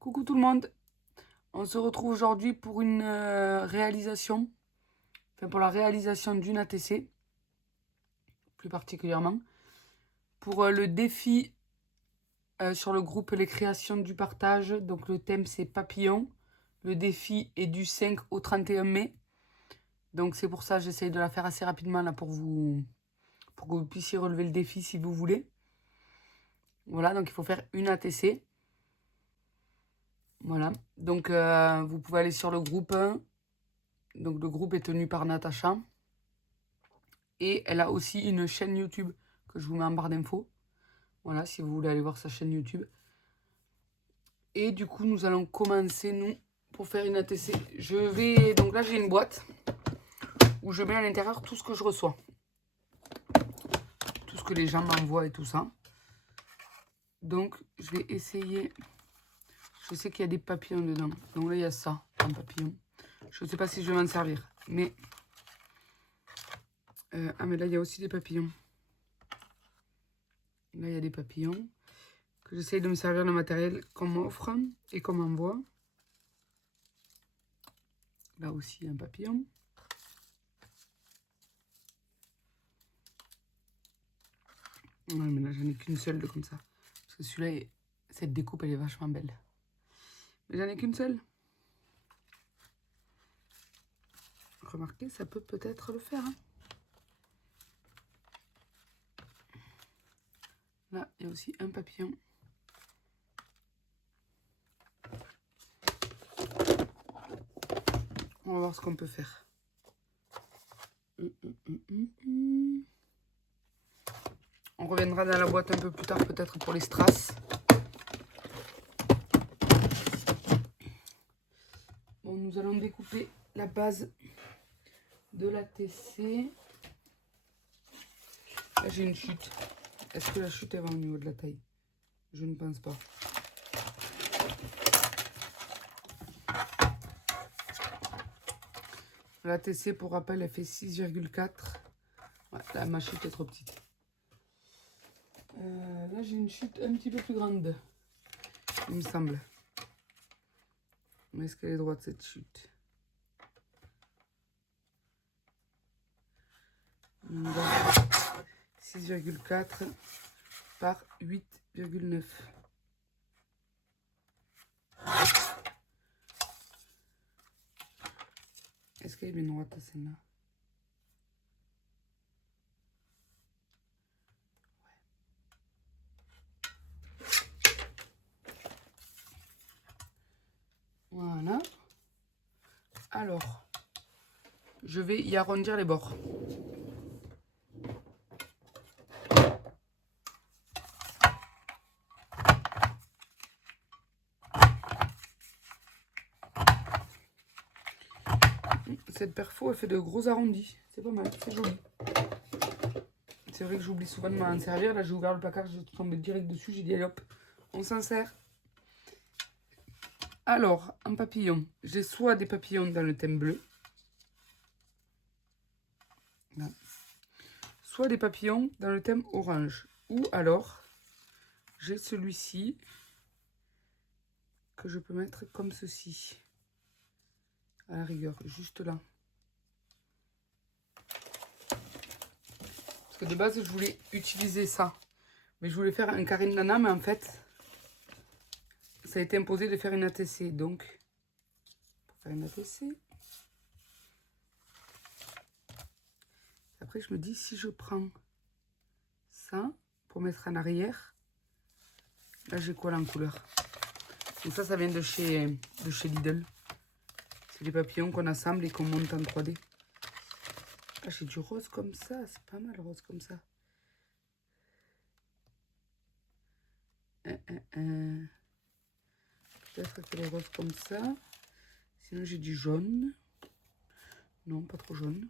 Coucou tout le monde, on se retrouve aujourd'hui pour une réalisation, pour la réalisation d'une ATC, plus particulièrement, pour le défi sur le groupe Les Créations du Partage. Donc le thème c'est papillon, le défi est du 5 au 31 mai, donc c'est pour ça que j'essaye de la faire assez rapidement là pour que vous puissiez relever le défi si vous voulez. Voilà, donc il faut faire une ATC. Voilà, donc vous pouvez aller sur le groupe. Donc le groupe est tenu par Natacha. Et elle a aussi une chaîne YouTube que je vous mets en barre d'infos. Voilà, si vous voulez aller voir sa chaîne YouTube. Et du coup, nous allons commencer, nous, pour faire une ATC. Donc là, j'ai une boîte où je mets à l'intérieur tout ce que je reçois. Tout ce que les gens m'envoient et tout ça. Donc, je vais essayer. Je sais qu'il y a des papillons dedans. Donc là, il y a ça, un papillon. Je ne sais pas si je vais m'en servir. Mais... mais là, il y a aussi des papillons. Là, il y a des papillons. Que j'essaye de me servir le matériel qu'on m'offre et qu'on m'envoie. Là aussi, un papillon. Ouais, mais là, j'en ai qu'une seule de comme ça. Parce que celui-là, cette découpe, elle est vachement belle. Mais j'en ai qu'une seule. Remarquez, ça peut peut-être le faire. Hein. Là, il y a aussi un papillon. On va voir ce qu'on peut faire. On reviendra dans la boîte un peu plus tard, peut-être pour les strass. Bon, nous allons découper la base de la TC. Là, j'ai une chute. Est-ce que la chute elle va au niveau de la taille? Je ne pense pas. La TC, pour rappel, elle fait 6,4. Ouais, là, ma chute est trop petite. Là, j'ai une chute un petit peu plus grande, il me semble. Mais est-ce qu'elle est droite, cette chute? 6,4 par 8,9. Est-ce qu'elle est bien droite, celle-là? Voilà. Alors, je vais y arrondir les bords. Cette perfo, elle fait de gros arrondis. C'est pas mal, c'est joli. C'est vrai que j'oublie souvent de m'en servir. Là, j'ai ouvert le placard, je suis tombée direct dessus. J'ai dit, allez hop, on s'en sert. Alors, en papillon, j'ai soit des papillons dans le thème bleu. Là. Soit des papillons dans le thème orange. Ou alors, j'ai celui-ci que je peux mettre comme ceci. À la rigueur, juste là. Parce que de base, je voulais utiliser ça. Mais je voulais faire un carré de nana, mais en fait, ça a été imposé de faire une ATC. Donc, pour faire une ATC... Après, je me dis, si je prends ça pour mettre en arrière, là, j'ai quoi là en couleur? Donc ça vient de chez Lidl. C'est des papillons qu'on assemble et qu'on monte en 3D. Ah, j'ai du rose comme ça. C'est pas mal, rose comme ça. Peut-être que les roses comme ça. Sinon, j'ai du jaune. Non, pas trop jaune.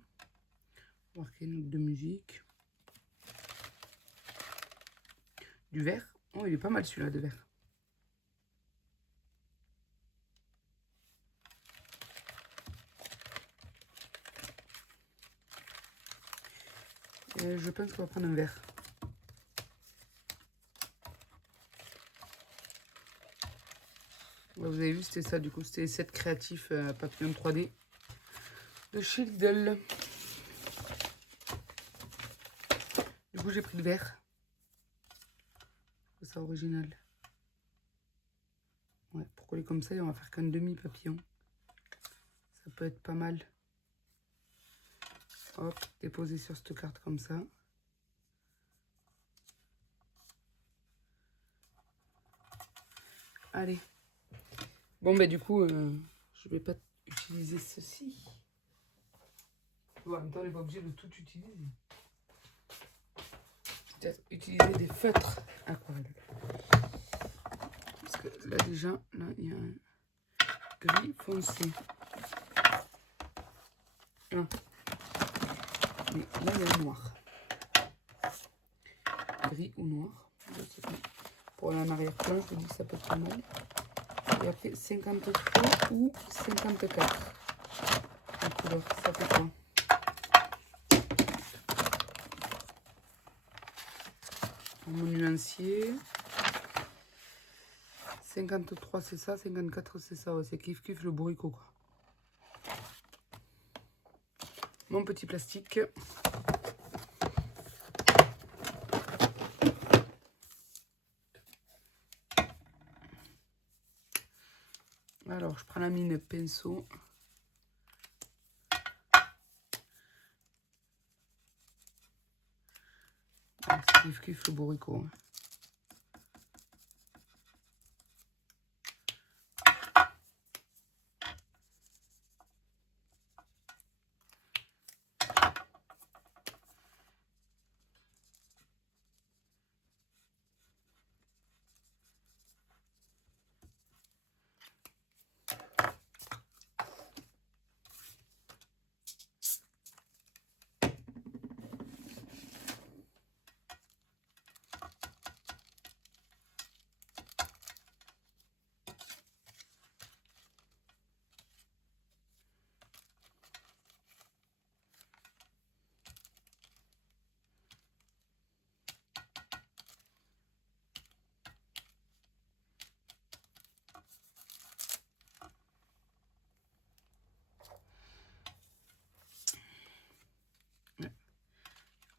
Marquer une note de musique. Du vert. Oh, il est pas mal celui-là de vert. Je pense qu'on va prendre un vert. Vous avez vu, c'était ça, du coup, c'était les 7 créatifs papillon 3D de chez Lidl. Du coup, j'ai pris le vert. C'est ça, original. Ouais, pour coller comme ça, et on va faire qu'un demi-papillon. Ça peut être pas mal. Hop, déposer sur cette carte comme ça. Allez. Bon, bah du coup, je vais pas utiliser ceci. Bon, en même temps, on n'est pas obligé de tout utiliser. Peut-être utiliser des feutres aquarelles. Parce que là, déjà, là, il y a un gris foncé. Ah. Mais là, il y a un noir. Gris ou noir. Je sais pas. Pour un arrière-plan, je vous dis que ça peut être pas mal. Et après, 53 ou 54. La couleur, ça fait quoi? Mon nuancier. 53, c'est ça. 54, c'est ça. Ouais, c'est kiff-kiff le bourricot, quoi. Mon petit plastique. Alors, je prends la mine pinceau. C'est kiff-kiff le bourricot.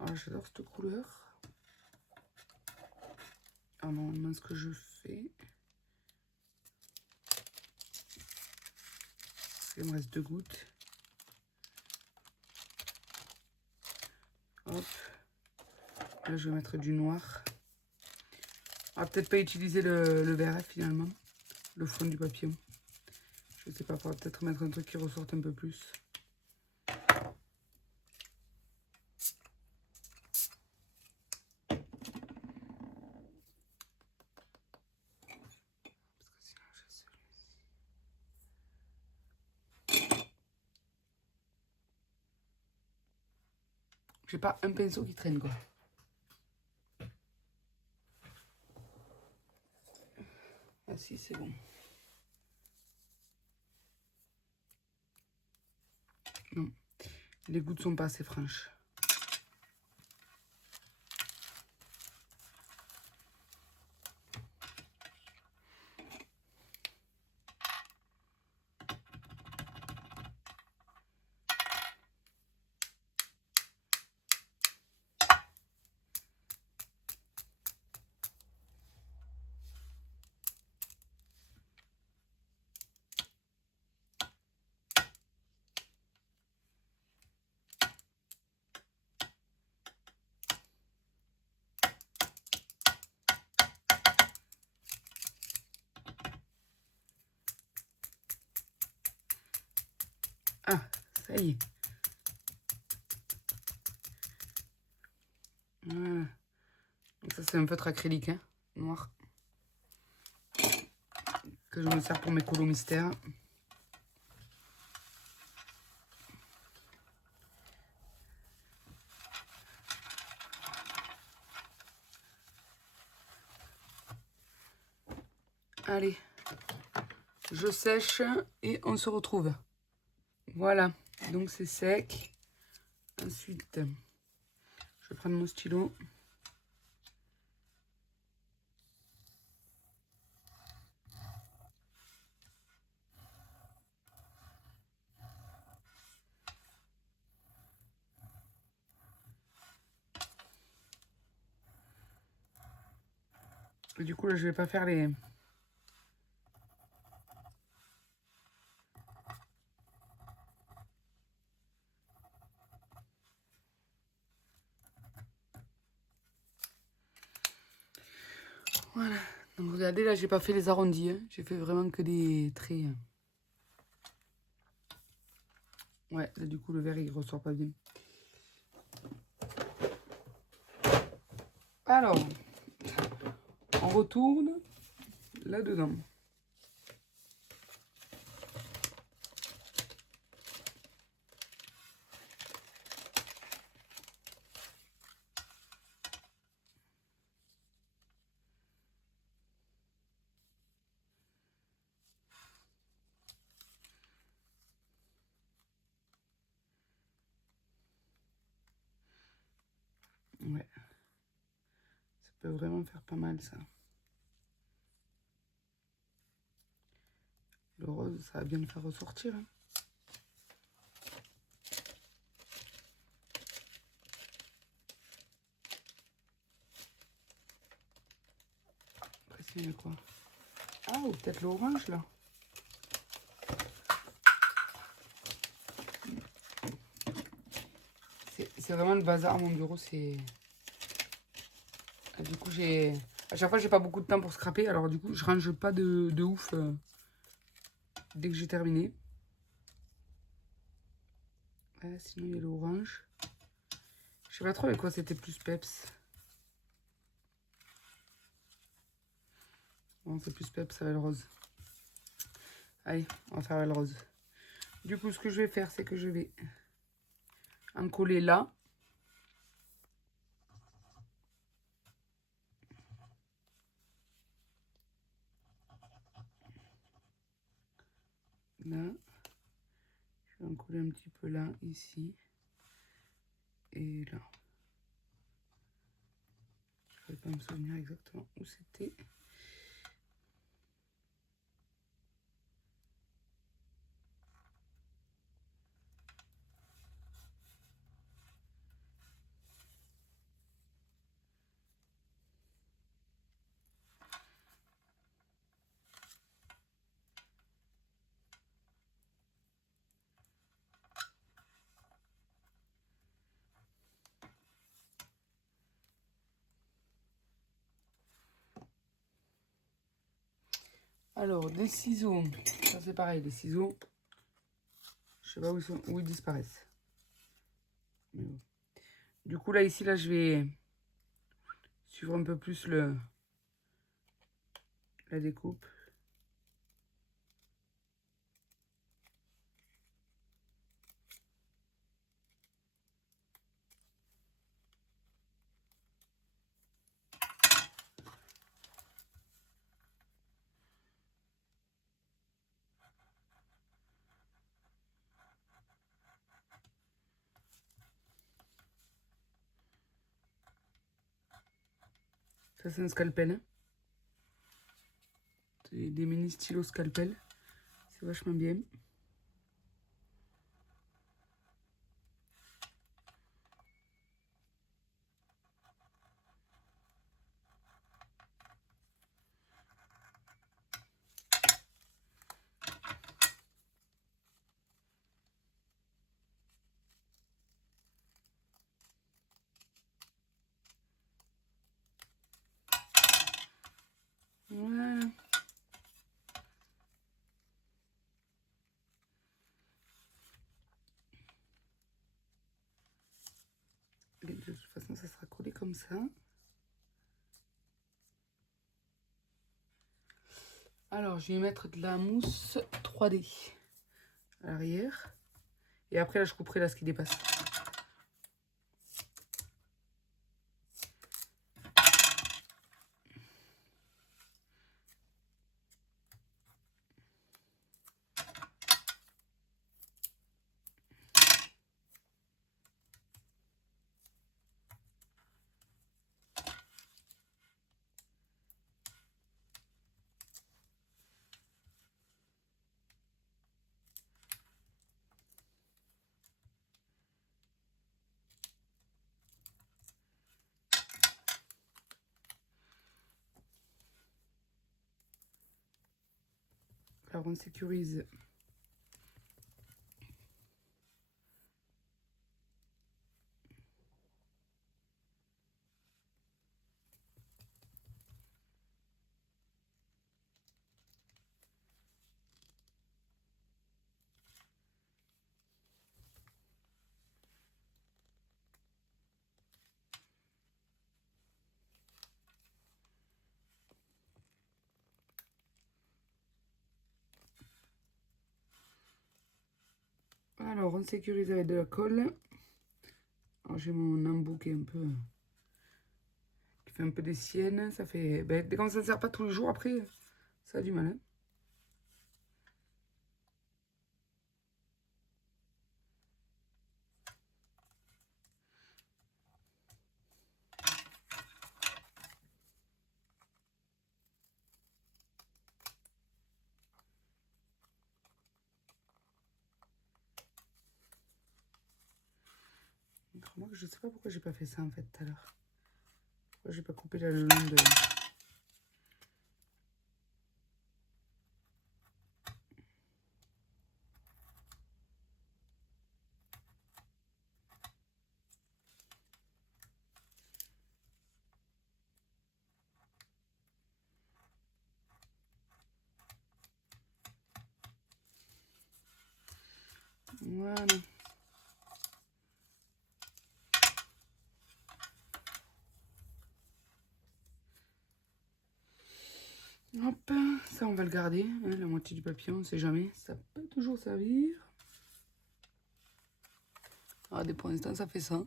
Ah, j'adore cette couleur. Alors, normalement, ce que je fais... Il me reste 2 gouttes. Hop. Là, je vais mettre du noir. On va peut-être pas utiliser le vert, finalement. Le fond du papillon. Je sais pas, on va peut-être mettre un truc qui ressorte un peu plus. J'ai pas un pinceau qui traîne, quoi. Ah si, c'est bon. Non, les gouttes sont pas assez franches. Ah, ça y est. Voilà. Donc ça, c'est un feutre acrylique, hein, noir. Que je me sers pour mes colos mystères. Allez, je sèche et on se retrouve. Voilà, donc c'est sec. Ensuite, je vais prendre mon stylo. Et du coup, là, je vais pas faire les... Voilà. Donc, regardez, là, j'ai pas fait les arrondis. Hein. J'ai fait vraiment que des traits. Ouais, là, du coup, le verre, il ressort pas bien. Alors, on retourne là-dedans. Ouais. Ça peut vraiment faire pas mal, ça. Le rose, ça va bien le faire ressortir. Hein. Après, il y a quoi? Ah, ou peut-être l'orange, là. C'est vraiment le bazar, mon bureau, c'est... Du coup, j'ai... À chaque fois, j'ai pas beaucoup de temps pour scraper, alors du coup, je range pas de ouf dès que j'ai terminé. Sinon, il y a l'orange. Je sais pas trop avec quoi c'était plus peps. Bon, c'est plus peps, ça va le rose. Allez, on va faire le rose. Du coup, ce que je vais faire, c'est que je vais en coller là. Là. Je vais en coller un petit peu là, ici. Et là. Je ne vais pas me souvenir exactement où c'était. Alors, des ciseaux. Ça, c'est pareil, les ciseaux. Je sais pas où ils sont, où ils disparaissent. Mais bon. Du coup, là, ici, là, je vais suivre un peu plus la découpe. Ça, c'est un scalpel. Hein. C'est des mini stylos scalpel. C'est vachement bien. Voilà. Et de toute façon, ça sera collé comme ça. Alors, je vais mettre de la mousse 3D à l'arrière. Et après, là, je couperai là ce qui dépasse. Alors on sécurise. Alors, on sécurise avec de la colle. Alors, j'ai mon embout qui est un peu... qui fait un peu des siennes. Ça fait... Ben, quand ça ne sert pas tous les jours, après, ça a du mal. Hein. Moi, je sais pas pourquoi j'ai pas fait ça, en fait, tout à l'heure. Pourquoi j'ai pas coupé là le long de... Voilà. Hop, ça on va le garder, hein, la moitié du papillon, on sait jamais, ça peut toujours servir. Regardez, pour l'instant ça fait ça.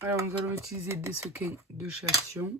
Alors nous allons utiliser des sequins de chez Action.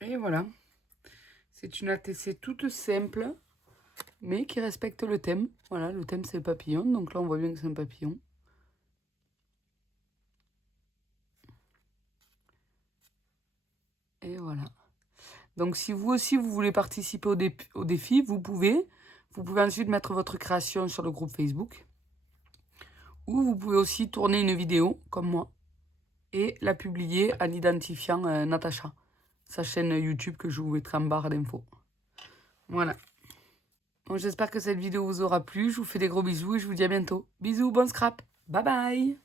Et voilà, c'est une ATC toute simple, mais qui respecte le thème. Voilà, le thème c'est le papillon, donc là on voit bien que c'est un papillon. Et voilà. Donc si vous aussi vous voulez participer au défi, vous pouvez. Vous pouvez ensuite mettre votre création sur le groupe Facebook. Ou vous pouvez aussi tourner une vidéo, comme moi, et la publier en identifiant Natacha, sa chaîne YouTube que je vous mettrai en barre d'infos. Voilà. Bon, j'espère que cette vidéo vous aura plu. Je vous fais des gros bisous et je vous dis à bientôt. Bisous, bon scrap. Bye bye.